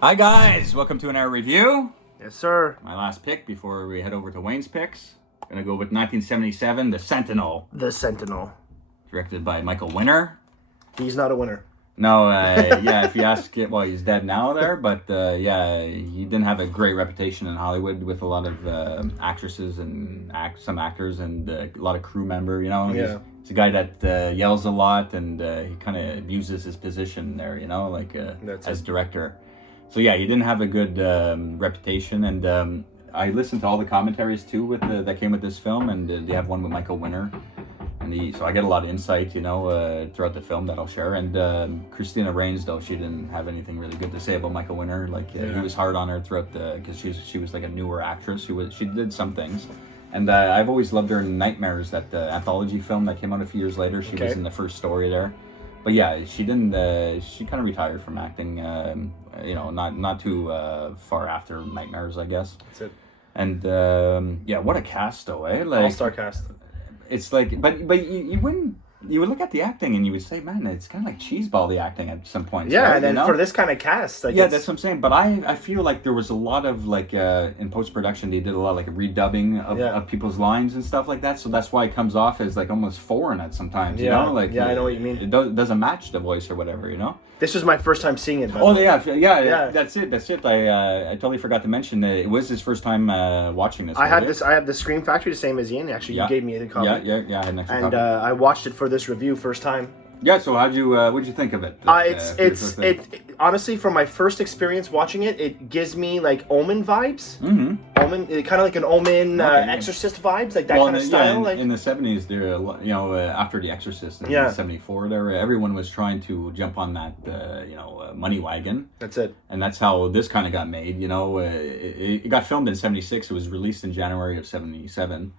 Hi guys, welcome to another review. Yes, sir. My last pick before we head over to Wayne's picks. Gonna go with 1977, The Sentinel, The Sentinel. directed by Michael Winner. He's not a winner. No, yeah, if you ask it, well, he's dead now there, but yeah, he didn't have a great reputation in Hollywood with a lot of actresses and some actors and a lot of crew member, you know. Yeah. He's a guy that yells a lot and he kind of abuses his position there, you know, like as director. So yeah, he didn't have a good reputation, and I listened to all the commentaries too that came with this film, and they have one with Michael Winner, and so I get a lot of insight, you know, throughout the film that I'll share. And Christina Rains, though, she didn't have anything really good to say about Michael Winner. Like he was hard on her throughout because she was like a newer actress. She did some things, and I've always loved her in Nightmares, that anthology film that came out a few years later. She was in the first story there. But yeah, she didn't. She kind of retired from acting. You know, not too far after Nightmares, I guess. That's it. And yeah, what a cast, though, eh? Like All-star cast. It's like, but you wouldn't. You would look at the acting and you would say, man, it's kind of like cheeseball, the acting at some point. Yeah, right? and then you know? for this kind of cast, like Yeah, that's what I'm saying. But I feel like there was a lot of like in post production they did a lot of like redubbing of people's lines and stuff like that. So that's why it comes off as like almost foreign at sometimes. You know, like I know what you mean. It doesn't match the voice or whatever. You know. This was my first time seeing it. Oh yeah. That's it. I totally forgot to mention that it was his first time watching this. I have the Scream Factory, the same as Ian. Actually, you gave me a copy. Yeah. I had an extra and copy. I watched it for this review first time. Yeah. So what'd you think of it? It honestly, from my first experience watching it, it gives me like Omen vibes. Mm-hmm. Omen, kind of like an Omen Exorcist vibes, like that kind of style. Yeah, in the 70s, there, you know, after the Exorcist in 74, there everyone was trying to jump on that, you know, money wagon. That's it. And that's how this kind of got made. You know, it got filmed in 76. It was released in January of 77.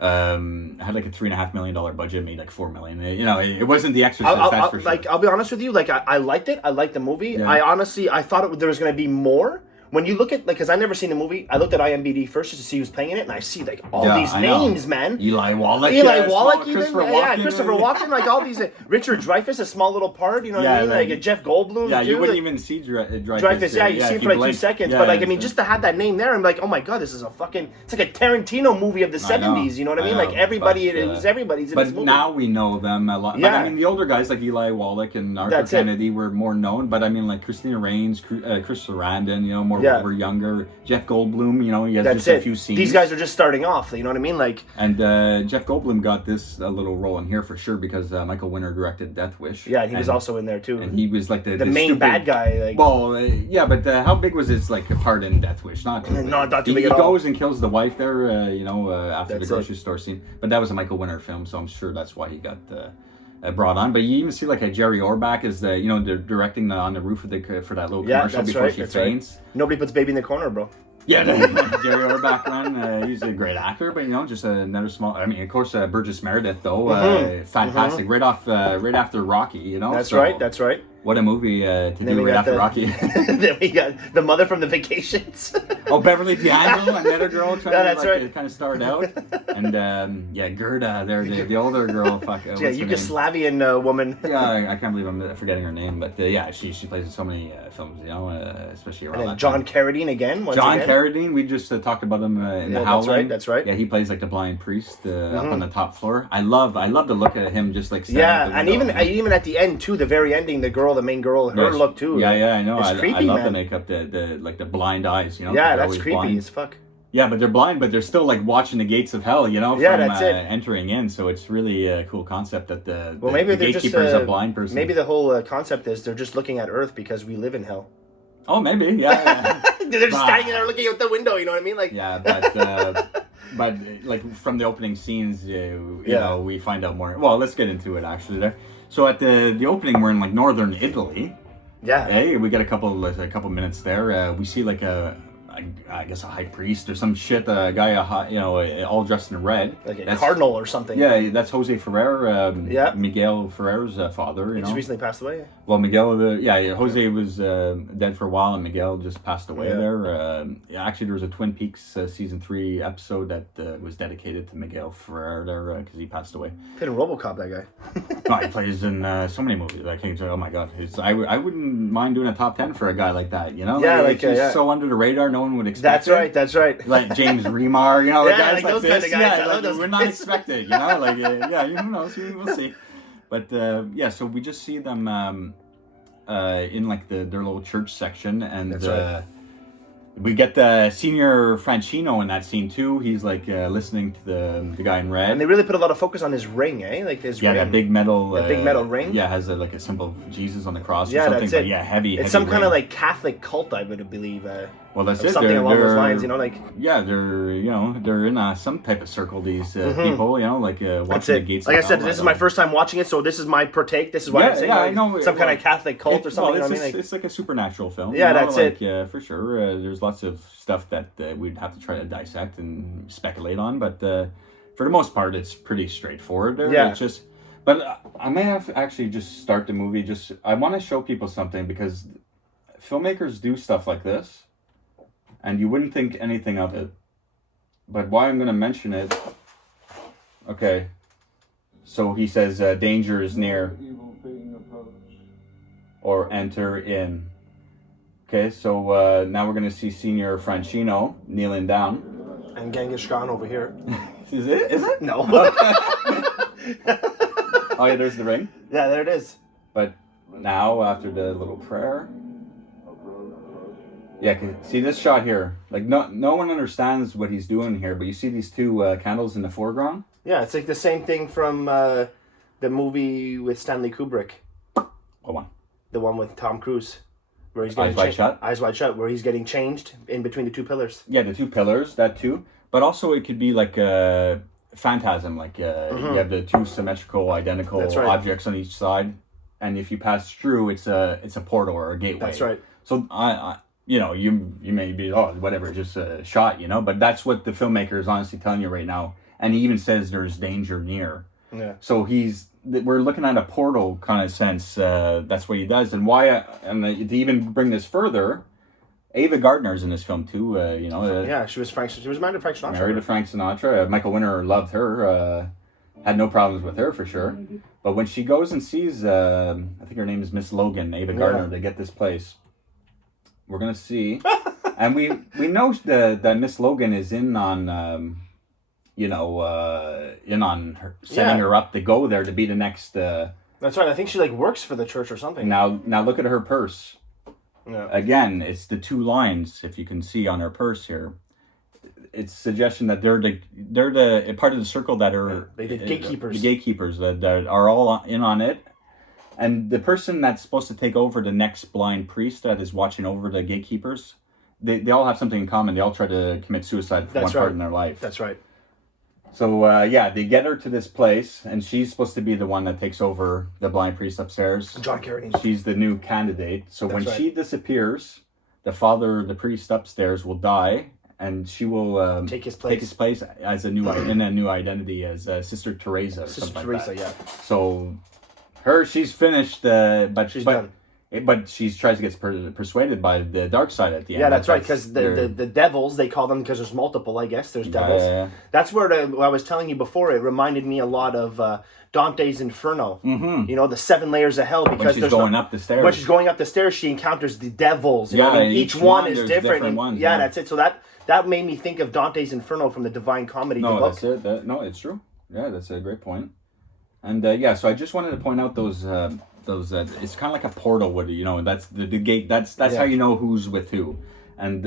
Had like a $3.5 million budget, made like $4 million. You know, it wasn't The Exorcist. That's for sure. Like, I'll be honest with you. Like, I liked it. I liked the movie. Yeah. I thought there was going to be more. When you look at, like, because I've never seen the movie, I looked at IMDb first just to see who's playing in it, and I see, like, all these names, man. Eli Wallach, even, Christopher Walken, like, all these, Richard Dreyfuss, a small little part, you know what I mean? Like, Jeff Goldblum, yeah, too. You wouldn't even see Dreyfuss. You see him for, like, 2 seconds, but, like, I mean, just to have that name there, I'm like, oh my god, this is a fucking, it's like a Tarantino movie of the 70s, you know what I mean? Like, everybody's in this movie. But now we know them a lot. Yeah. But, I mean, the older guys, like Eli Wallach and Arthur Kennedy, were more known, but, I mean, like, Christina Rains, Chris Sarandon, you know, were younger. Jeff Goldblum, you know, he has just a few scenes. These guys are just starting off, you know what I mean? Like, and Jeff Goldblum got this little role in here for sure because Michael Winner directed Death Wish. Yeah, he was also in there too. And he was like the main stupid bad guy. Like, well, yeah, but how big was his like part in Death Wish? Not too big. Not too big at all. He goes and kills the wife there, you know, after the grocery store scene. But that was a Michael Winner film, so I'm sure that's why he got brought on. But you even see like a Jerry Orbach is the, you know, they're directing on the roof of for that little commercial before she faints. Right. Nobody puts baby in the corner, bro. Yeah, Jerry Orbach, man, he's a great actor, but you know, just another small. I mean, of course, Burgess Meredith, though, fantastic, right after Rocky, you know. That's right. What a movie to do right after Rocky. Then we got the mother from The Vacations. Oh, Beverly D'Angelo, another girl trying to kind of start out, and Gerda, there, the older girl, Yugoslavian woman. Yeah, I can't believe I'm forgetting her name, but yeah, she plays in so many films, you know, especially around that John time. Carradine again. Carradine, we just talked about him in The Howling. That's right. Yeah, he plays like the blind priest up on the top floor. I love to look at him just like and even at the end too, the very ending, the main girl, her look too. Yeah, I know. It's creepy, I love man. the makeup, the blind eyes, you know. Yeah, that's creepy as fuck. Yeah, but they're blind, but they're still like watching the gates of hell, you know, from entering in. So it's really a cool concept that the gatekeeper is a blind person. Maybe the whole concept is they're just looking at Earth because we live in hell. Oh, maybe, yeah. They're just standing there looking out the window, you know what I mean? Like, yeah, but like from the opening scenes, you know, we find out more. Well, let's get into it actually there. So at the opening, we're in like northern Italy. Yeah. Hey, we got a couple minutes there. We see like I guess a high priest or some shit, a guy, you know, all dressed in red. Like a cardinal or something. Yeah, that's Jose Ferrer, Miguel Ferrer's father. You know, he's recently passed away. Well, Miguel, Jose was dead for a while, and Miguel just passed away there. Actually, there was a Twin Peaks season 3 episode that was dedicated to Miguel Ferrer there because he passed away. Played in RoboCop, that guy. No, he plays in so many movies. I can't say, oh my god, I wouldn't mind doing a top 10 for a guy like that. You know, yeah, like he's so under the radar, no one would expect. That's right. Like James Remar, you know, yeah, guys like those this. Kind of guys. Yeah, like, we're not expected. You know, like who knows? We'll see. But so we just see them in like their little church section, and that's right. We get the senior Francino in that scene too. He's like listening to the guy in red. And they really put a lot of focus on his ring, eh? Like his ring. That big metal. Big metal ring. Yeah, has like a symbol of Jesus on the cross. Yeah, or something. that's it. But yeah, heavy. It's some kind of like Catholic cult, I would believe. Well, that's it. Something along those lines, you know, like. Yeah, they're in some type of circle. These people, you know, like watching the gates. Like I said, this is my first time watching it, so this is my partake. This is why I'm saying I know. Some kind of Catholic cult or something. Well, you know what I mean? It's like a supernatural film. Yeah, that's it. Yeah, for sure. There's lots of stuff that we'd have to try to dissect and speculate on, but for the most part, it's pretty straightforward. There. Yeah. It's just, but I may have to actually just start the movie. I want to show people something because filmmakers do stuff like this, and you wouldn't think anything of it. But why I'm going to mention it? Okay, so he says danger is near, or enter in. Okay, so now we're going to see Senior Francino kneeling down. And Genghis Khan over here. Is it? No. Oh yeah, there's the ring. Yeah, there it is. But now, after the little prayer... Yeah, see this shot here? Like, no one understands what he's doing here, but you see these two candles in the foreground? Yeah, it's like the same thing from the movie with Stanley Kubrick. What one? The one with Tom Cruise. Where he's getting Eyes Wide Shut? Eyes Wide Shut, where he's getting changed in between the two pillars. Yeah, the two pillars, that too. But also it could be like a phantasm, like you have the two symmetrical, identical objects on each side, and if you pass through, it's a portal or a gateway. That's right. So you may be, whatever, just a shot, but that's what the filmmaker is honestly telling you right now. And he even says there's danger near. Yeah. So we're looking at a portal kind of sense. That's what he does. And to even bring this further, Ava Gardner's in this film too. Yeah, she was married to Frank Sinatra. Married to Frank Sinatra. Michael Winner loved her. Had no problems with her for sure. But when she goes and sees, I think her name is Miss Logan, Ava Gardner, to get this place, we're gonna see, and we know that Miss Logan is in on her setting her up to go there to be the next. That's right. I think she works for the church or something. Now look at her purse. Yeah. Again, it's the two lines, if you can see on her purse here. It's suggestion that they're the part of the circle that are the gatekeepers. The gatekeepers that are all in on it. And the person that's supposed to take over the next blind priest that is watching over the gatekeepers, they all have something in common. They all try to commit suicide for part in their life. That's right. So, they get her to this place, and she's supposed to be the one that takes over the blind priest upstairs. John Carradine. She's the new candidate. So when she disappears, the priest upstairs will die, and she will take his place as in a new identity as Sister Teresa. Sister Teresa, yeah. So... she's finished, but she's done. But she tries to get persuaded by the dark side at the end. Yeah, that's right, because the devils, they call them, because there's multiple, I guess, there's devils. Yeah. That's where I was telling you before, it reminded me a lot of Dante's Inferno. Mm-hmm. The 7 layers of hell, because when she's going up the stairs. When she's going up the stairs, she encounters the devils. Each one is different. Ones, that's it. So that made me think of Dante's Inferno from the Divine Comedy. No, book. That's it. No, it's true. Yeah, that's a great point. And so I just wanted to point out those it's kind of like a portal would, that's the gate. That's how you know who's with who. And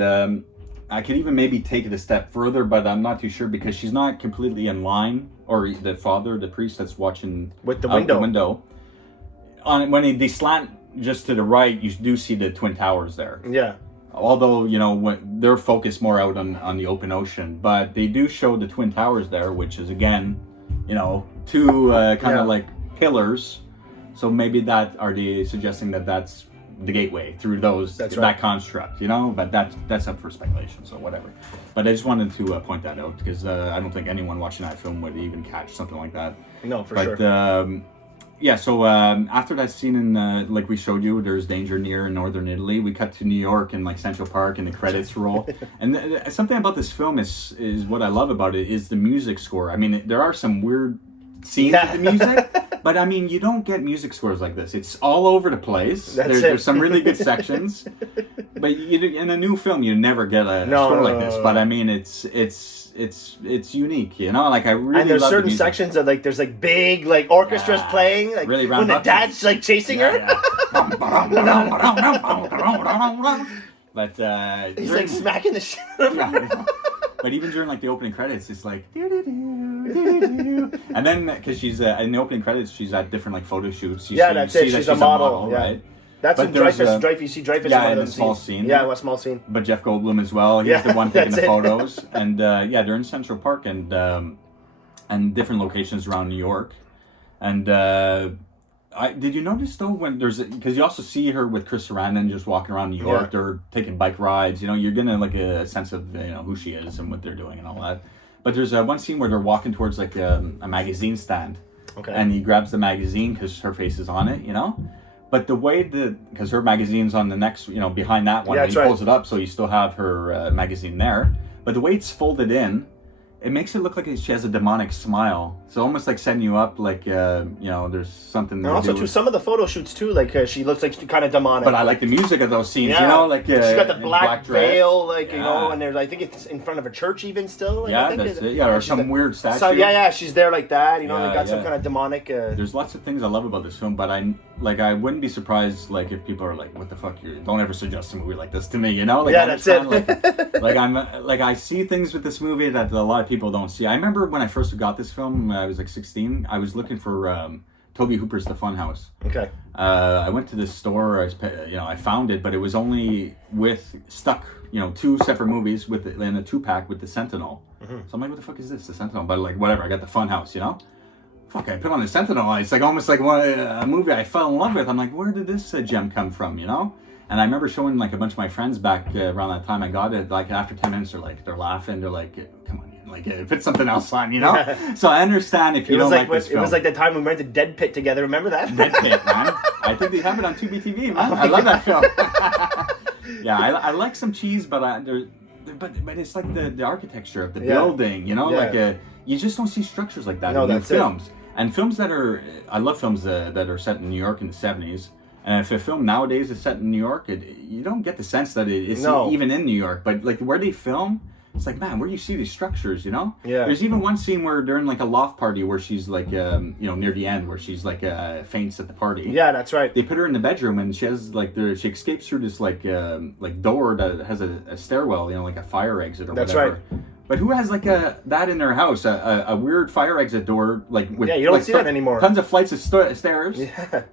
I could even maybe take it a step further, but I'm not too sure because she's not completely in line, or the priest that's watching with the window. When they slant just to the right, you do see the Twin Towers there. Yeah. Although, when they're focused more out on the open ocean, but they do show the Twin Towers there, which is again, two kind of like pillars. So maybe are they suggesting that that's the gateway through that construct, But that's up for speculation, so whatever. But I just wanted to point that out because I don't think anyone watching that film would even catch something like that. No, for sure. So after that scene in, like we showed you, there's danger near in northern Italy. We cut to New York and Central Park, and the credits roll. And something about this film is what I love about it is the music score. I mean, there are some weird scenes with the music. But I mean, you don't get music scores like this. It's all over the place. There's some really good sections. But in a new film, you never get a score like this. But I mean, it's unique, you know. Like I really. And there's love certain the music. sections of like there's like big like orchestras playing, like really when the dad's like chasing her. But he's like smacking the shit out of her. But even during like the opening credits, it's like and then because she's in the opening credits, she's at different like photo shoots. That's it. She's a model, right? That's when Dreyfus. You see Dreyfus in one of in a those small scenes. scene. Yeah, a small scene. But Jeff Goldblum as well. He's the one taking the photos. And they're in Central Park and different locations around New York. And did you notice though when because you also see her with Chris Sarandon just walking around New York, they're taking bike rides. You know, you're getting like a sense of who she is and what they're doing and all that. But there's one scene where they're walking towards like a magazine stand, and he grabs the magazine because her face is on it, you know. But the way because her magazine's on the next, behind that one, he pulls it up so you still have her magazine there. But the way it's folded in, it makes it look like she has a demonic smile. So almost like setting you up, like there's something. And also too, some of the photo shoots too, like she looks like kind of demonic. But I like the music of those scenes, like she's got the black veil, dress. and there's I think it's in front of a church even still. Like, that's it. Yeah, or some weird statue. So she's there like that. They got some kind of demonic. There's lots of things I love about this film, but I wouldn't be surprised like if people are like, "What the fuck? Don't ever suggest a movie like this to me," Like, that's it. I see things with this movie that a lot of people don't see. I remember when I first got this film, I was like 16. I was looking for Toby Hooper's The Funhouse. Okay. I went to this store. I found it, but it was only stuck. Two separate movies in a 2-pack with the Sentinel. Mm-hmm. So I'm like, what the fuck is this? The Sentinel? But like, whatever. I got the Funhouse. Fuck, I put on the Sentinel. It's like almost like a movie I fell in love with. I'm like, where did this gem come from? And I remember showing like a bunch of my friends back around that time I got it. Like after 10 minutes, they're laughing. They're like, come on. Like put something else on, So I understand if you don't like this film. It was like the time we went to Dead Pit together. Remember that? Dead Pit, man. I think they have it on Tubi TV, man. I love that film. Yeah, I like some cheese, but it's like the architecture of the building, Like you just don't see structures like that in films. And films I love films that are set in New York in the 70s. And if a film nowadays is set in New York, you don't get the sense that it's even in New York. But like where they film, it's like, man, where do you see these structures, Yeah. There's even one scene where they're in like a loft party where she's like, near the end where she's like faints at the party. Yeah, that's right. They put her in the bedroom and she has like she escapes through this like door that has a stairwell, like a fire exit or whatever. That's right. But who has like that in their house? A weird fire exit door, like with you don't see that anymore. Tons of flights of stairs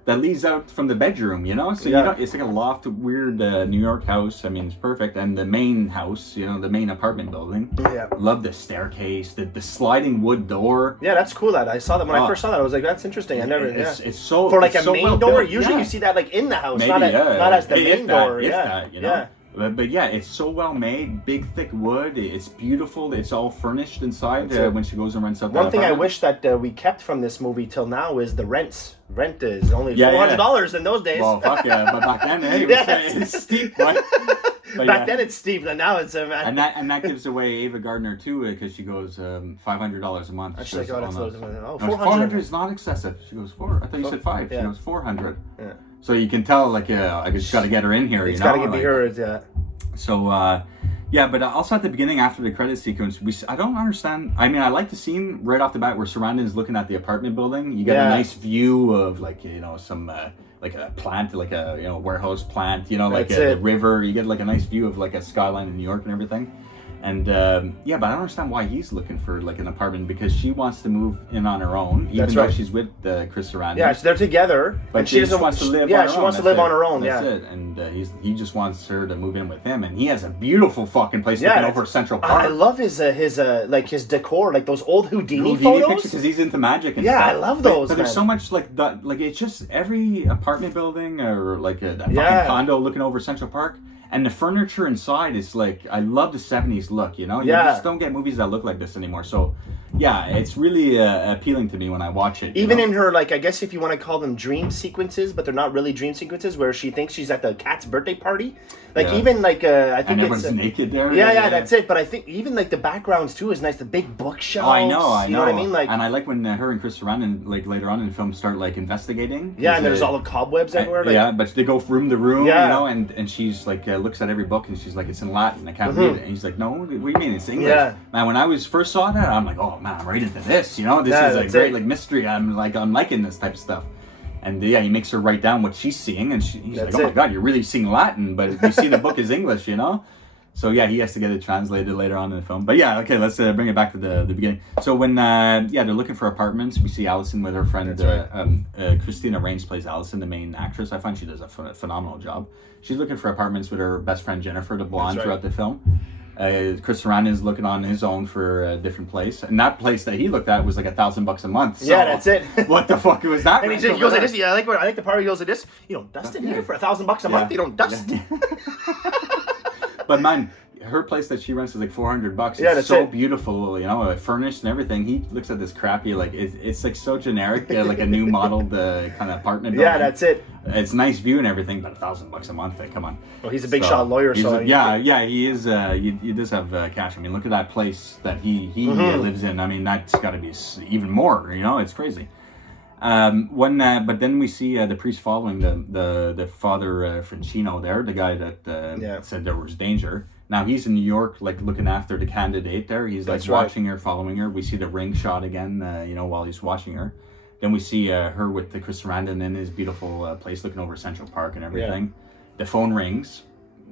that leads out from the bedroom, So it's like a loft, weird New York house. I mean, it's perfect. And the main house, the main apartment building. Yeah. Love the staircase, the sliding wood door. Yeah, that's cool. That I saw that when I first saw that. I was like, that's interesting. I never. It's so for like a so main well door. built. Usually you see that like in the house, maybe, not as the main door. Yeah. But yeah, it's so well made, big thick wood. It's beautiful. It's all furnished inside when she goes and rents out. One thing I wish that we kept from this movie till now is the rents. Rent is only $400 in those days. Well, fuck yeah, but back then, it's steep. But back then it's steep, and now it's and that gives away Ava Gardner too because she goes $500 a month. Actually, that's $400 is not excessive. She goes I thought you said $500. She goes $400. Yeah. So you can tell, like, I just got to get her in here. It's got to get her, yeah. So, but also at the beginning, after the credit sequence, I don't understand. I mean, I like the scene right off the bat where Sarandon is looking at the apartment building. You get a nice view of, like, some like a plant, like a warehouse plant. Like the river. You get like a nice view of like a skyline in New York and everything. And but I don't understand why he's looking for like an apartment because she wants to move in on her own, even though she's with Chris Sarandon. Yeah, they're together, but she just wants to live. Yeah, she wants to live on her own. That's it. And he just wants her to move in with him, and he has a beautiful fucking place looking over Central Park. I love his decor, like those old Houdini photos. Pictures because he's into magic and stuff. I love those. But there's so much like that. Like it's just every apartment building or like that fucking condo looking over Central Park. And the furniture inside is like, I love the 70s look, you know? You just don't get movies that look like this anymore. So, yeah, it's really appealing to me when I watch it. Even in her, like, I guess if you want to call them dream sequences, but they're not really dream sequences, where she thinks she's at the cat's birthday party. Like, even, like, I think and everyone's naked there. Yeah, that's it. But I think even, like, the backgrounds, too, is nice. The big bookshelves. Oh, I know. You know what I mean? Like, and I like when her and Chris Sarandon, like, later on in the film start, like, investigating. Yeah, and there's all the cobwebs everywhere. Like, but they go room to room, you know, and she's, like, looks at every book, and she's like, it's in Latin. I can't read it. And he's like, no, what do you mean? It's English. Yeah. Man, when I first saw that, I'm like, oh, man, I'm right into this, you know? This is, like, great, like, mystery. I'm liking this type of stuff. And he makes her write down what she's seeing, and he's like, "Oh my God, you're really seeing Latin, but you see the book is English, you know." So he has to get it translated later on in the film. But okay, let's bring it back to the beginning. So when they're looking for apartments, we see Allison with her friend. Christina Rains plays Allison, the main actress. I find she does a phenomenal job. She's looking for apartments with her best friend Jennifer, the blonde, throughout the film. Chris Sarandon is looking on his own for a different place, and that place that he looked at was like $1,000 a month. So yeah, that's it. What the fuck was that? And he goes like this. Yeah, I like the part he goes like this. You don't dust in here for $1,000 a month. You don't dust. But man, her place that she rents is like $400. It's so beautiful, you know, furnished and everything. He looks at this crappy, like it's like so generic, like a new modeled kind of apartment building. Yeah, that's it. It's nice view and everything, but $1,000 a month. Come on. Well, he's a big shot lawyer, so he is. He does have cash. I mean, look at that place that he lives in. I mean, that's got to be even more. You know, it's crazy. But then we see the priest following the Father Francino there, the guy that said there was danger. Now he's in New York, like looking after the candidate there. He's like watching her, following her. We see the ring shot again, while he's watching her. Then we see her with the Chris Sarandon in his beautiful place, looking over Central Park and everything. Yeah. The phone rings.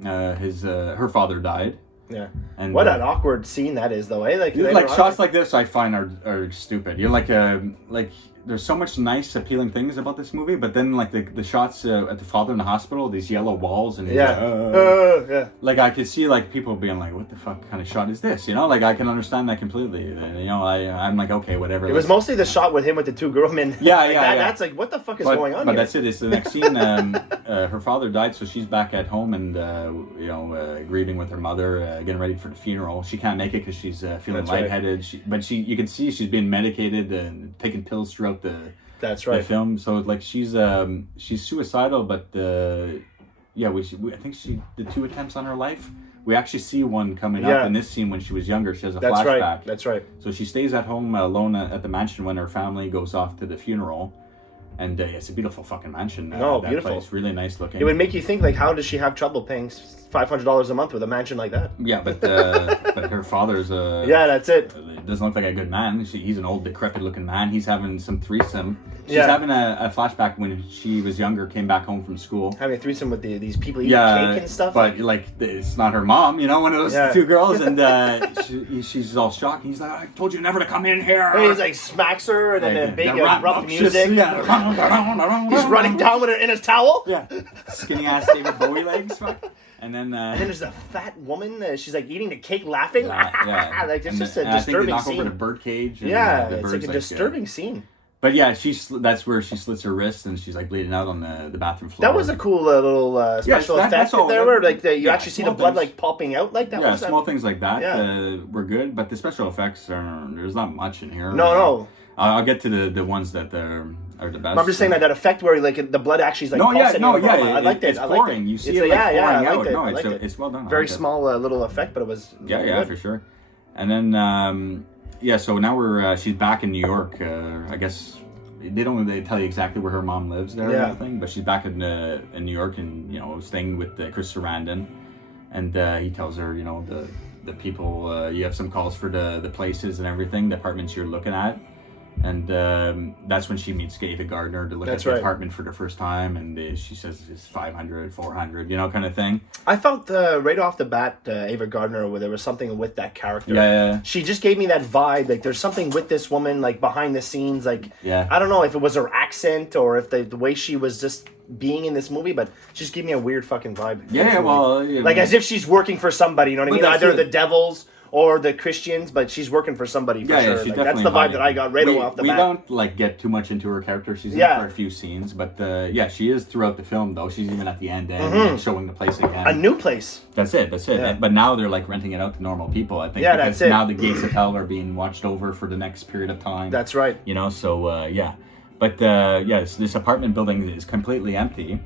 Her father died. Yeah. And what an awkward scene that is, though, eh? Like shots like this, I find are stupid. You're like there's so much nice, appealing things about this movie, but then like the shots at the father in the hospital, these yellow walls, and like I could see like people being like, "What the fuck kind of shot is this?" You know, like I can understand that completely. You know, I'm like, okay, whatever. It was mostly the shot with him with the two girlmen. That's like, what the fuck is going on? But here? That's it. It's the next scene. Her father died, so she's back at home and grieving with her mother, getting ready for the funeral. She can't make it because she's feeling lightheaded. You can see she's been medicated and taking pills throughout the film. So like she's suicidal, but I think she did 2 attempts on her life. We actually see one coming up in this scene when she was younger. She has a flashback. That's right. So she stays at home alone at the mansion when her family goes off to the funeral. And it's a beautiful fucking mansion. Beautiful. Place. Really nice looking. It would make you think, like, how does she have trouble paying $500 a month with a mansion like that? Yeah, but her father's that's it. Doesn't look like a good man. He's an old, decrepit looking man. He's having some threesome. She's having a flashback when she was younger, came back home from school. Having a threesome with these people eating cake and stuff. But like it's not her mom, you know, one of those two girls, and she's all shocked. He's like, "I told you never to come in here." And he's like smacks her, and then big abrupt music. He's running down with her in his towel. Yeah, skinny ass David Bowie legs. And then there's a fat woman. She's like eating the cake, laughing. Like it's just a disturbing scene. I think they knock over the bird cage. And, it's like a disturbing scene. But that's where she slits her wrist and she's like bleeding out on the bathroom floor. That was a cool little special effect there, where like you actually see the blood like popping out like that. Yeah, small things like that were good, but the special effects there's not much in here. No. I'll get to the ones that are the best. I'm just saying that effect where like the blood actually is like pulsating. I liked it. It's pouring. You see it like pouring out. I liked it. It's well done. Very small little effect, but it was for sure. And then so now she's back in New York. I guess they don't really tell you exactly where her mom lives there or anything, but she's back in New York and staying with Chris Sarandon, and he tells her the people you have some calls for the places and everything, the apartments you're looking at. And that's when she meets Ava Gardner to look at the apartment for the first time, and she says it's 500, 400, kind of thing. I felt right off the bat, Ava Gardner, where there was something with that character. Yeah. She just gave me that vibe, like there's something with this woman, like behind the scenes, like I don't know if it was her accent or if the way she was just being in this movie, but she just gave me a weird fucking vibe. Well, like as if she's working for somebody, you know what I mean? Either the Devils or the Christians, but she's working for somebody for sure. She that's the vibe that I got right off the bat. We don't like get too much into her character. She's in for a few scenes, but she is throughout the film though. She's even at the end and showing the place again. A new place. That's it. Yeah. But now they're like renting it out to normal people, I think. Yeah, because that's it. Now the gates of hell are being watched over for the next period of time. That's right. You know, so yeah. But this apartment building is completely empty,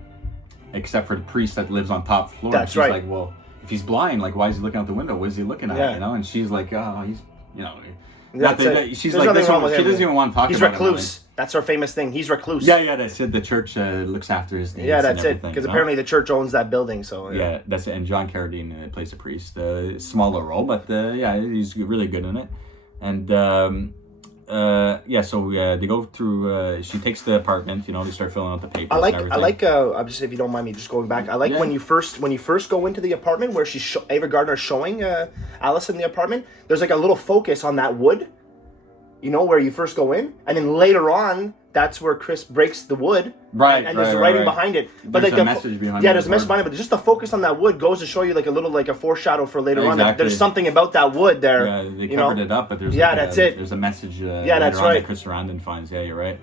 except for the priest that lives on top floor. That's and she's right. like, well, if he's blind, like, why is he looking out the window? What is he looking at? You know? And she's like, oh, he's, you know. She's like, she doesn't even want to talk about it. He's recluse. That's her famous thing. He's recluse. Yeah, that's it. The church looks after his needs. Yeah, that's it. Because apparently the church owns that building. So yeah, that's it. And John Carradine plays a priest. Smaller role, but he's really good in it. And so they go through. She takes the apartment. You know, they start filling out the papers. I like. I'm just, if you don't mind me just going back. I like when you first go into the apartment where Ava Gardner showing Allison the apartment. There's like a little focus on that wood. You know, where you first go in, and then later on, that's where Chris breaks the wood. Right. And there's writing behind it. But there's a message behind it. Yeah, there's a message behind it, but just the focus on that wood goes to show you like a little like a foreshadow for later on. There's something about that wood there. Yeah, they covered it up, but there's that's it. There's a message that's right. that Chris Sarandon finds. Yeah, you're right.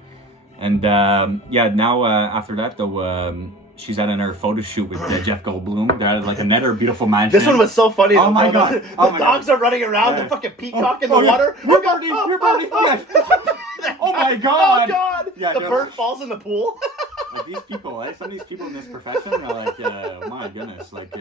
And now after that though, she's at her photo shoot with Jeff Goldblum. They're at like another beautiful mansion. This one was so funny. Oh my god! The dogs are running around. The fucking peacock in the water. We're birdie. Yes. Oh my god! Oh god! Yeah, the bird falls in the pool. Like these people, some of these people in this profession are like, my goodness, like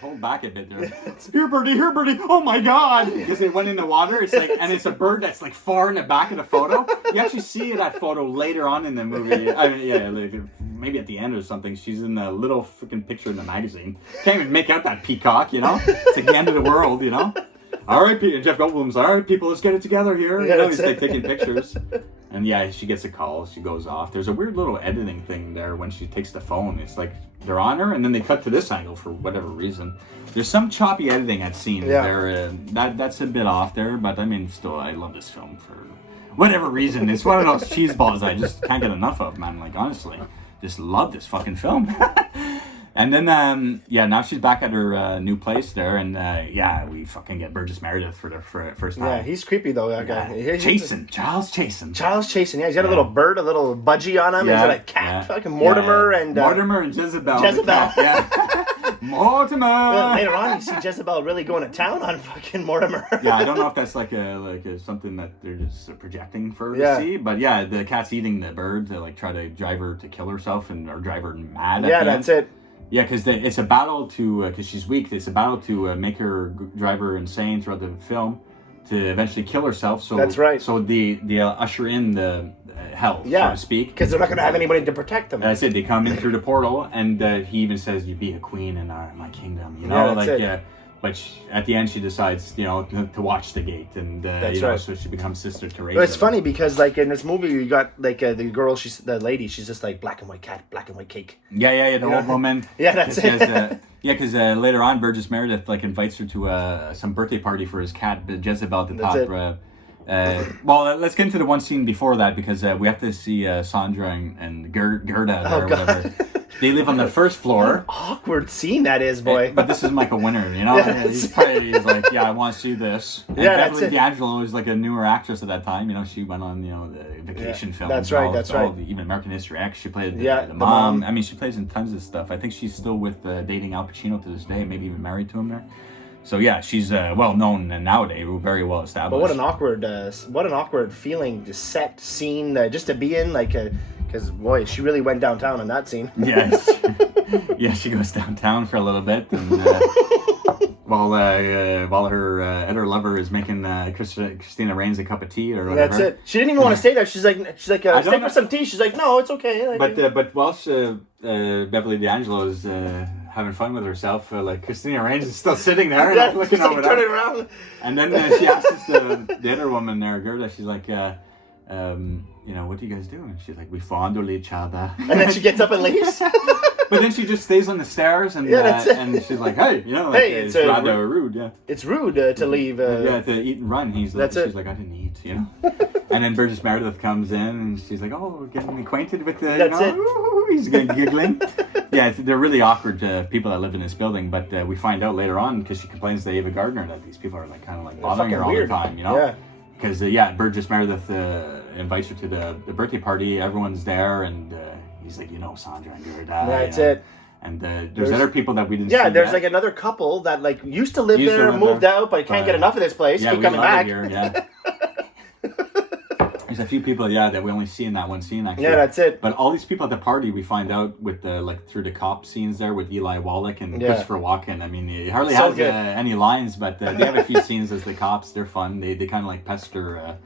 hold back a bit there. Here birdie! Oh my god! Because they went in the water. It's like, and it's a bird that's like far in the back of the photo. You actually see that photo later on in the movie. I mean, like maybe at the end or something. She's in a little freaking picture in the magazine. Can't even make out that peacock, you know? It's like the end of the world, you know? All right, Jeff Goldblum's, all right, people, let's get it together here. Yeah, you know, he's like taking pictures. And yeah, she gets a call. She goes off. There's a weird little editing thing there when she takes the phone. It's like they're on her, and then they cut to this angle for whatever reason. There's some choppy editing at scenes there. That's a bit off there, but I mean, still, I love this film for whatever reason. It's one of those cheese balls I just can't get enough of, man. Like, honestly, just love this fucking film. And then, now she's back at her new place there, and we fucking get Burgess Meredith for the first time. Yeah, he's creepy though, that guy. Charles Chasen. Yeah, he's got a little bird, a little budgie on him. He's got a cat, fucking Mortimer and Jezebel. Yeah. Mortimer. Later on, you see Jezebel really going to town on fucking Mortimer. Yeah, I don't know if that's like something that they're just projecting for her to see, but yeah, the cat's eating the bird to like try to drive her to kill herself or drive her mad. Yeah, that's it. Yeah, because it's a battle because she's weak. It's a battle to make her drive her insane throughout the film to eventually kill herself. So that's right. So they usher in the hell, so to speak. Because they're not going to have anybody to protect them. That's it. They come in through the portal, and he even says, "You be a queen in my kingdom." You know, But at the end, she decides, you know, to watch the gate, and so she becomes Sister Teresa. But it's funny because, like, in this movie, you got like the girl, the lady, she's just like black and white cat, black and white cake. Yeah, the old woman. Yeah, that's it. Because later on, Burgess Meredith like invites her to some birthday party for his cat, Jezebel, at the top. Well, let's get into the one scene before that because we have to see Sandra and Gerda or whatever. They live on the first floor. Awkward scene that is, boy. But this is Michael Winner, you know? He's like, I want to see this. And Beverly D'Angelo was like a newer actress at that time. You know, she went on, the vacation films. That's right, even American History X. She played the mom. I mean, she plays in tons of stuff. I think she's still with dating Al Pacino to this day, maybe even married to him there. So yeah, she's well known nowadays, very well established. But what an awkward feeling to set scene just to be in, like, because boy, she really went downtown in that scene. Yes, yeah, she goes downtown for a little bit, and while her other lover is making Christina Raines a cup of tea or whatever. That's it. She didn't even want to stay there. She's like, stay for some tea. She's like, no, it's okay. But whilst Beverly D'Angelo is having fun with herself, like Christina Raines is still sitting there, like, looking over there. Turning around. And then she asks the other woman there, Gerda. She's like, what do you guys do? And she's like, we fondle each other. And then she gets up and leaves. But then she just stays on the stairs, and and she's like, hey, it's rather rude. Yeah, it's rude to leave. To eat and run. She's like, I didn't eat, And then Burgess Meredith comes in, and she's like, oh, getting acquainted with the. That's it. Ooh, he's giggling. Yeah, they're really awkward people that live in this building. But we find out later on because she complains to Ava Gardner that these people are like kind of like bothering her all the time. You know? Yeah. Because Burgess Meredith invites her to the birthday party. Everyone's there, and he's like, Sandra and your dad. That's it. And there's other people that we didn't see. Yeah, there's yet. like another couple that like used to live there, moved out, but can't get enough of this place. Yeah, keep coming back. Here, yeah. There's a few people, that we only see in that one scene, actually. Yeah, that's it. But all these people at the party, we find out with through the cop scenes there with Eli Wallach and Christopher Walken. I mean, he hardly has any lines, but they have a few scenes as the cops. They're fun. They kind of like pester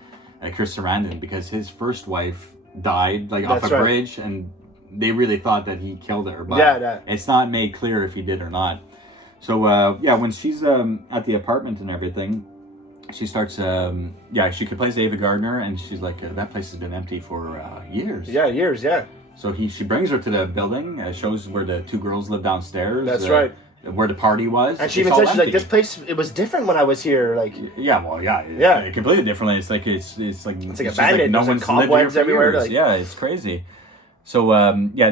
Chris Sarandon because his first wife died off a bridge, and they really thought that he killed her, but it's not made clear if he did or not. So when she's at the apartment and everything, she starts she complains to Ava Gardner, and she's like, that place has been empty for years. Yeah, years. So she brings her to the building, shows where the two girls live downstairs. That's right. Where the party was. And she even said, she's like, this place, it was different when I was here. Like, completely differently. It's like abandoned. No one's cobwebs everywhere. It's crazy. So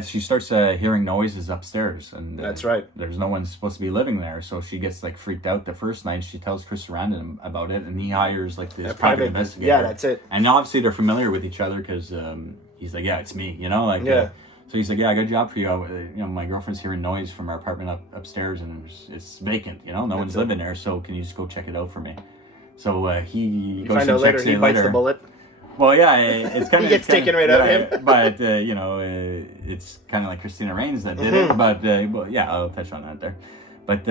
she starts hearing noises upstairs, and that's right. There's no one supposed to be living there, so she gets like freaked out the first night. She tells Chris Sarandon about it, and he hires like this private investigator. Yeah, that's it. And obviously they're familiar with each other because he's like, it's me, so he's like, I got a job for you. My girlfriend's hearing noise from our apartment upstairs, and it's vacant. No one's living there. So can you just go check it out for me? So he goes and checks it later. He bites the bullet. Well, it's kind of... He gets taken right out of him. But, it's kind of like Christina Rains that did it. But, I'll touch on that there. But,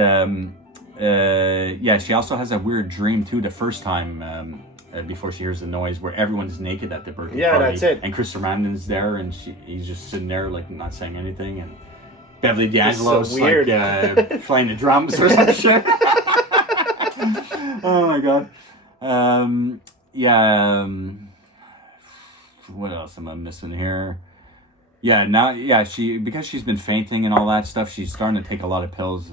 she also has a weird dream, too, the first time before she hears the noise where everyone's naked at the birthday party. Yeah, that's it. And Chris Sarandon's there, and he's just sitting there, like, not saying anything. And Beverly D'Angelo's, like, playing the drums or some shit. Oh, my God. What else am I missing here? Because she's been fainting and all that stuff, she's starting to take a lot of pills.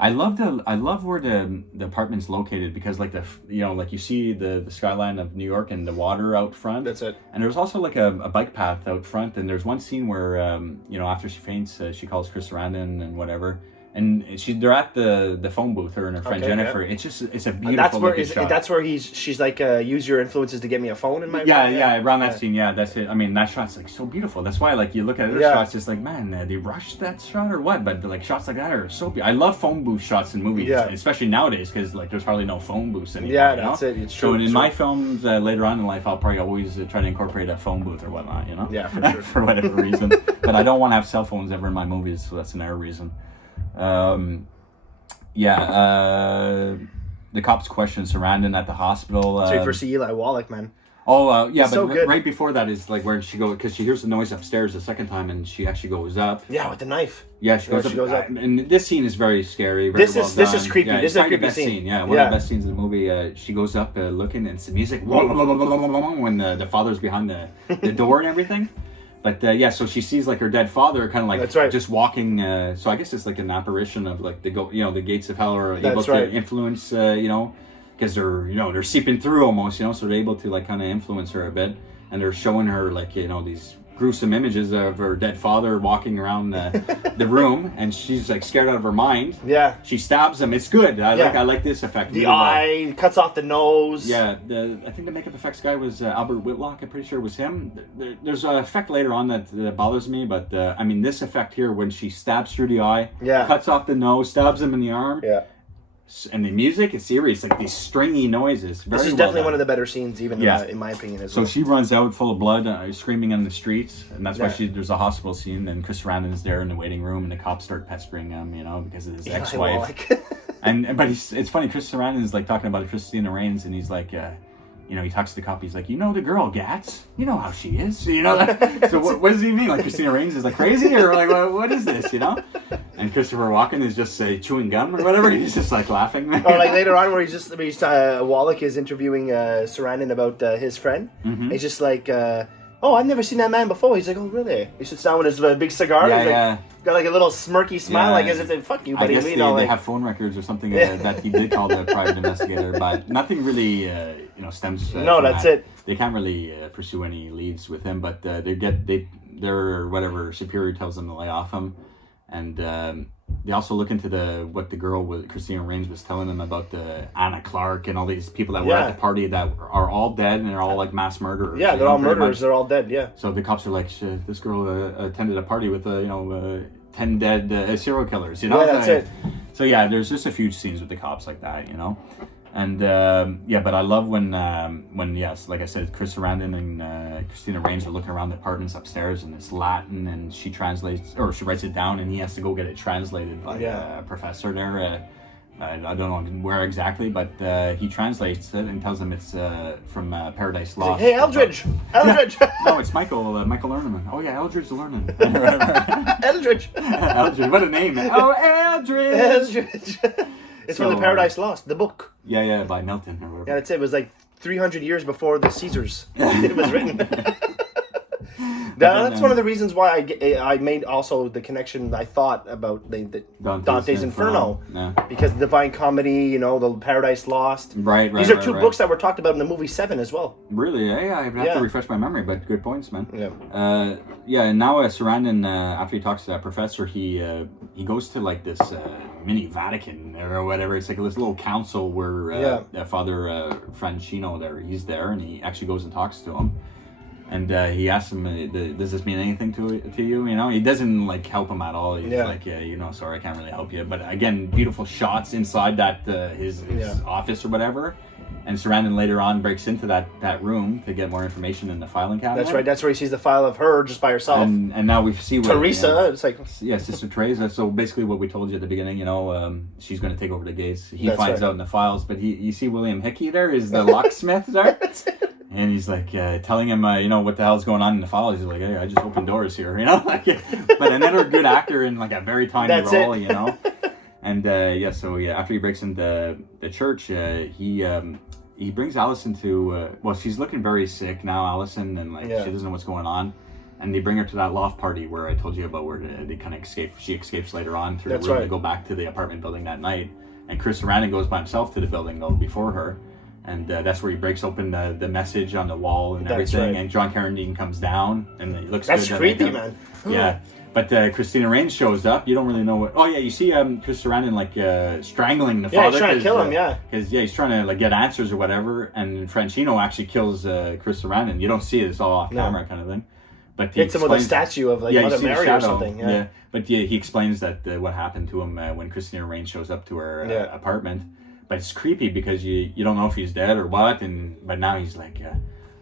I love where the apartment's located because like you see the skyline of New York and the water out front. That's it. And there's also like a bike path out front, and there's one scene where after she faints, she calls Chris Sarandon and whatever. And they're at the phone booth, her and her friend Jennifer. Yeah. It's a beautiful looking shot. That's where she's like, use your influences to get me a phone in my around that scene. Yeah, that's it. I mean, that shot's like so beautiful. That's why like you look at other shots, it's like, man, they rushed that shot or what? But like shots like that are so beautiful. I love phone booth shots in movies, especially nowadays because like there's hardly no phone booths anymore. Yeah, that's it. It's true. So in my films later on in life, I'll probably always try to incorporate a phone booth or whatnot. Yeah, for sure. For whatever reason. But I don't want to have cell phones ever in my movies, so that's another reason. The cops question Sarandon at the hospital. So you first see Eli Wallach, man. But right before that is like where she goes because she hears the noise upstairs the second time and she actually goes up. Yeah, with the knife. Yeah, she goes up. And this scene is very scary. This is creepy. This is a creepy scene. Yeah, one of the best scenes in the movie. She goes up looking and it's the music when the father's behind the door and everything. But so she sees like her dead father, kind of like just walking. So I guess it's like an apparition of like the gates of hell are able to influence, because they're seeping through almost, so they're able to like kind of influence her a bit, and they're showing her like these gruesome images of her dead father walking around the room, and she's like scared out of her mind. Yeah. She stabs him. It's good. I like this effect. The eye cuts off the nose. Yeah. I think the makeup effects guy was Albert Whitlock. I'm pretty sure it was him. There's an effect later on that bothers me, but this effect here when she stabs through the eye, cuts off the nose, stabs him in the arm. Yeah. And the music is serious, like these stringy noises. This is definitely one of the better scenes, even in my opinion. As well. So she runs out full of blood, screaming in the streets, and that's why there's a hospital scene. And Chris Sarandon's there in the waiting room, and the cops start pestering him, because of his ex-wife. But it's funny. Chris Sarandon is like talking about Christina Rains, and he's like, he talks to the cop. He's like, the girl Gats. You know how she is. So what does he mean? Like Christina Rains is like crazy, or like what is this? And Christopher Walken is just chewing gum or whatever. He's just like laughing. Or like later on where Wallach is interviewing Sarandon about his friend. Mm-hmm. He's just like, I've never seen that man before. He's like, oh really? He sits down with his big cigar. Got like a little smirky smile, like as if they fuck you, buddy. I guess they have phone records or something that he did call the private investigator, but nothing really, stems. No, that's it. They can't really pursue any leads with him, but their whatever superior tells them to lay off him. And they also look into what the girl was, Christina Range was telling them about the Anna Clark and all these people that were at the party that are all dead and they're all like mass murderers. Yeah, they're all murderers. They're all dead. Yeah. So the cops are like, shit, this girl attended a party with 10 dead serial killers. You know. Yeah, that's it. So yeah, there's just a few scenes with the cops like that. You know. And but I love when yes, like I said, Chris Sarandon and Christina Range are looking around the apartments upstairs, and it's Latin, and she translates or she writes it down, and he has to go get it translated by a professor there. I don't know where exactly, but he translates it and tells them it's from Paradise Lost. Like, hey, Eldridge! Eldridge! No, it's Michael Lernerman. Oh yeah, Eldridge Lernerman. Eldridge! Eldridge, what a name! Oh, Eldridge! Eldridge! It's from the Paradise Lost, the book. Yeah, by Milton or whatever. Yeah, that's it. It was like 300 years before the Caesars. It was written. That's one of the reasons why I made also the connection I thought about the Dante's Inferno. Yeah. Because the Divine Comedy, the Paradise Lost. Right. These are two books that were talked about in the movie Seven as well. Really? Yeah, I have to refresh my memory, but good points, man. Yeah. And now Sarandon, after he talks to that professor, he goes to like this mini Vatican or whatever. It's like this little council where Father Francino he's there, and he actually goes and talks to him. And he asks him, does this mean anything to you? He doesn't like help him at all. He's like, sorry, I can't really help you. But again, beautiful shots inside that his office or whatever. And Sarandon later on breaks into that room to get more information in the filing cabinet. That's right. That's where he sees the file of her just by herself. And now we see Teresa. It's like Sister Teresa. So basically, what we told you at the beginning, she's going to take over the gates. He finds out in the files, but you see William Hickey there is the locksmith there. And he's like telling him, what the hell's going on in the files. He's like, hey, I just opened doors here, But another good actor in like a very tiny role, And after he breaks into the church, he brings Allison to. She's looking very sick now, Allison, and she doesn't know what's going on. And they bring her to that loft party where I told you about, where they kind of escape. She escapes later on through the room to go back to the apartment building that night. And Chris Sarandon goes by himself to the building though before her. And that's where he breaks open the message on the wall and everything. Right. And John Carradine comes down, and he looks. That's creepy, man. Yeah, but Christina Range shows up. You don't really know what. Oh yeah, you see Chris Sarandon like strangling the father. Yeah, he's trying to kill him. Because he's trying to like get answers or whatever. And Francino actually kills Chris Sarandon. You don't see it; it's all off camera kind of thing. But hits him with a statue of like Mother Mary or something. Yeah. But he explains that what happened to him when Christina Range shows up to her apartment. But it's creepy because you don't know if he's dead or what, but now he's like,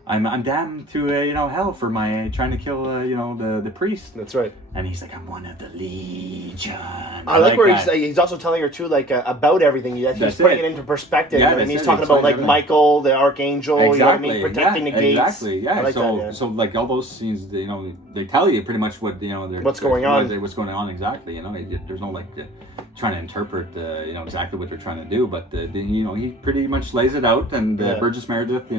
I'm damned to hell for my trying to kill the priest. That's right. And he's like, I'm one of the Legion. I like where he's also telling her too, like about everything. He's putting it into perspective. Yeah, and he's talking about like everything. Michael, the archangel. Exactly. Protecting the gates. Exactly. Yeah. Like so like all those scenes, they tell you pretty much what what's going on. What's going on exactly. There's no like trying to interpret exactly what they're trying to do, but he pretty much lays it out. And Burgess Meredith,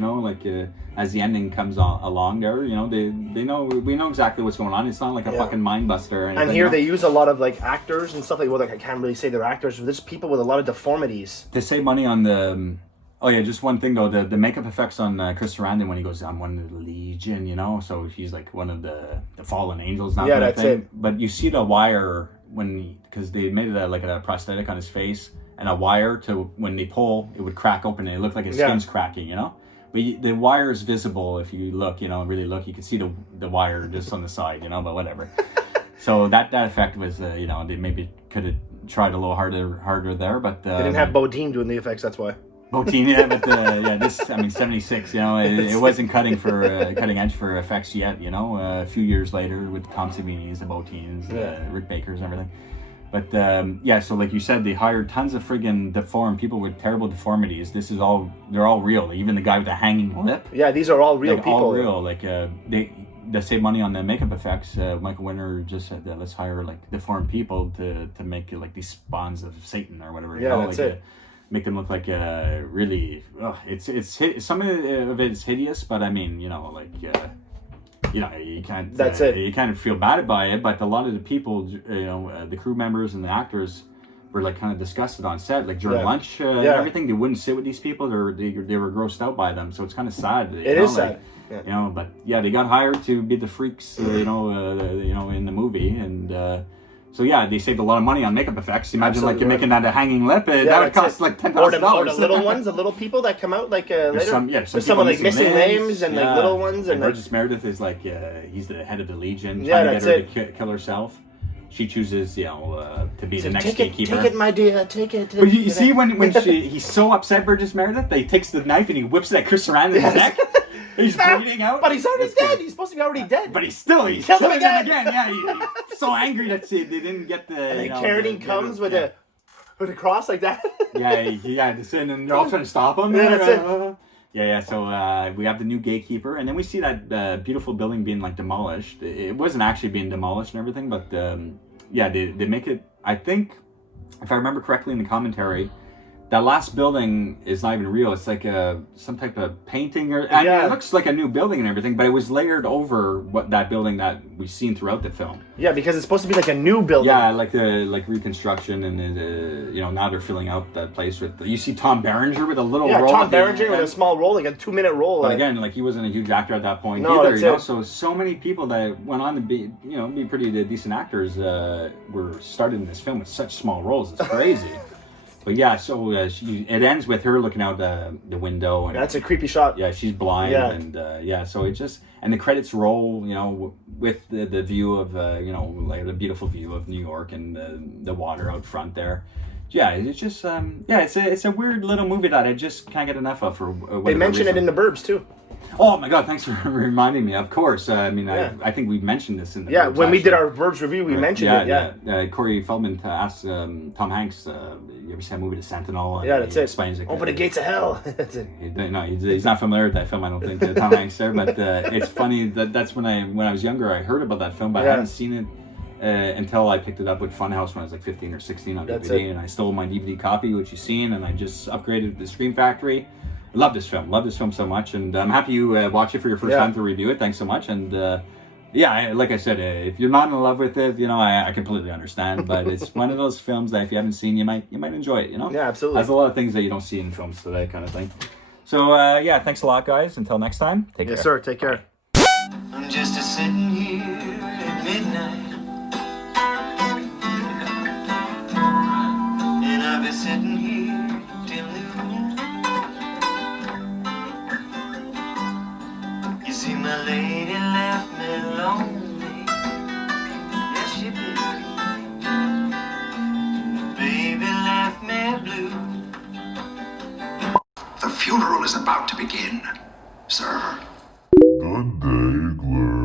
as the ending comes along there, we know exactly what's going on. It's not like a fucking mind buster. And here they use a lot of like actors and stuff like. Well, I can't really say they're actors. But there's people with a lot of deformities. They save money on the. Oh yeah, just one thing though. The makeup effects on Chris Sarandon when he goes, I'm one of the Legion, so he's like one of the fallen angels now. Yeah, that's it. But you see the wire because they made it like a prosthetic on his face, and a wire to when they pull, it would crack open and it looked like his skin's cracking, But the wire is visible if you look, really look. You can see the wire just on the side, but whatever. So that effect was, they maybe could have tried a little harder there, but they didn't have Bodine doing the effects. That's why. Bodine, yeah, but this, 76, it wasn't cutting edge for effects yet, a few years later with Tom Savini's, the Bodines, Rick Baker's, and everything. But so like you said, they hired tons of friggin' deformed people with terrible deformities. They're all real. Even the guy with the hanging lip. Yeah, these are all real people. All real. Like they save money on the makeup effects. Michael Winner just said that let's hire like deformed people to make like these spawns of Satan or whatever. Yeah, that's it. Make them look like really. It's some of it is hideous, but I mean, you can't. That's it. You kind of feel bad by it, but a lot of the people, the crew members and the actors were like kind of disgusted on set, like during lunch and everything. They wouldn't sit with these people. They were grossed out by them. So it's kind of sad. It is sad. But they got hired to be the freaks, in the movie, and So yeah, they saved a lot of money on makeup effects. Imagine Absolutely like you're making that a hanging lip. That would cost like $10,000. Or the little ones, the little people that come out like later. There's some like missing limbs and like little ones. And Burgess Meredith is like he's the head of the Legion. Yeah, trying that's to get her to kill herself. She chooses, to be the next gatekeeper. Take it, my dear. Take it. But you see, when he's so upset, Burgess Meredith, that he takes the knife and he whips it at Chris Sarandon's neck. He's bleeding out. But he's already dead. He's supposed to be already dead. But he's killing him again. Yeah, he's so angry that they didn't get the. And then Carradine comes with a cross like that. And they're all trying to stop him. Yeah, that's it. Yeah. So we have the new gatekeeper, and then we see that beautiful building being like demolished. It wasn't actually being demolished and everything, but they make it. I think, if I remember correctly in the commentary, that last building is not even real. It's like some type of painting, it looks like a new building and everything, but it was layered over that building that we've seen throughout the film. Yeah, because it's supposed to be like a new building. Yeah, like the reconstruction, and now they're filling out that place with. You see Tom Berenger with a little role. Tom Berenger with a small role, like a 2-minute role. But again, like he wasn't a huge actor at that point either. So many people that went on to be pretty decent actors were started in this film with such small roles. It's crazy. But yeah, so it ends with her looking out the window. And that's a creepy shot. Yeah, she's blind, and so it just and the credits roll, with the view of like the beautiful view of New York and the water out front there. Yeah, it's just it's a weird little movie that I just can't get enough of. They mention it in The Burbs too. Oh my God! Thanks for reminding me. Of course, I think we mentioned this in the Burbs, when we did our Burbs review, we mentioned it. Yeah. Corey Feldman asked Tom Hanks, "You ever seen that movie, The Sentinel?" Yeah, that's it. Explains it. Open the gates of hell. That's it. No, he's not familiar with that film. I don't think Tom Hanks there, but it's funny that's when I was younger, I heard about that film, but I hadn't seen it until I picked it up with Funhouse when I was like 15 or 16 on DVD, and I stole my DVD copy, which you've seen, and I just upgraded the Scream Factory. Love this film so much, and I'm happy you watched it for your first time to review it. Thanks so much, and like I said, if you're not in love with it, I completely understand, but it's one of those films that if you haven't seen, you might enjoy it. Yeah, absolutely. There's a lot of things that you don't see in films today, kind of thing. So thanks a lot, guys. Until next time, take care. Yes, sir. Take care. I'm just a sitting here at midnight, and I'll be sitting here till noon. You see, my lady left me lonely. Yes, she did. Baby left me blue. The funeral is about to begin, sir. The Daigler.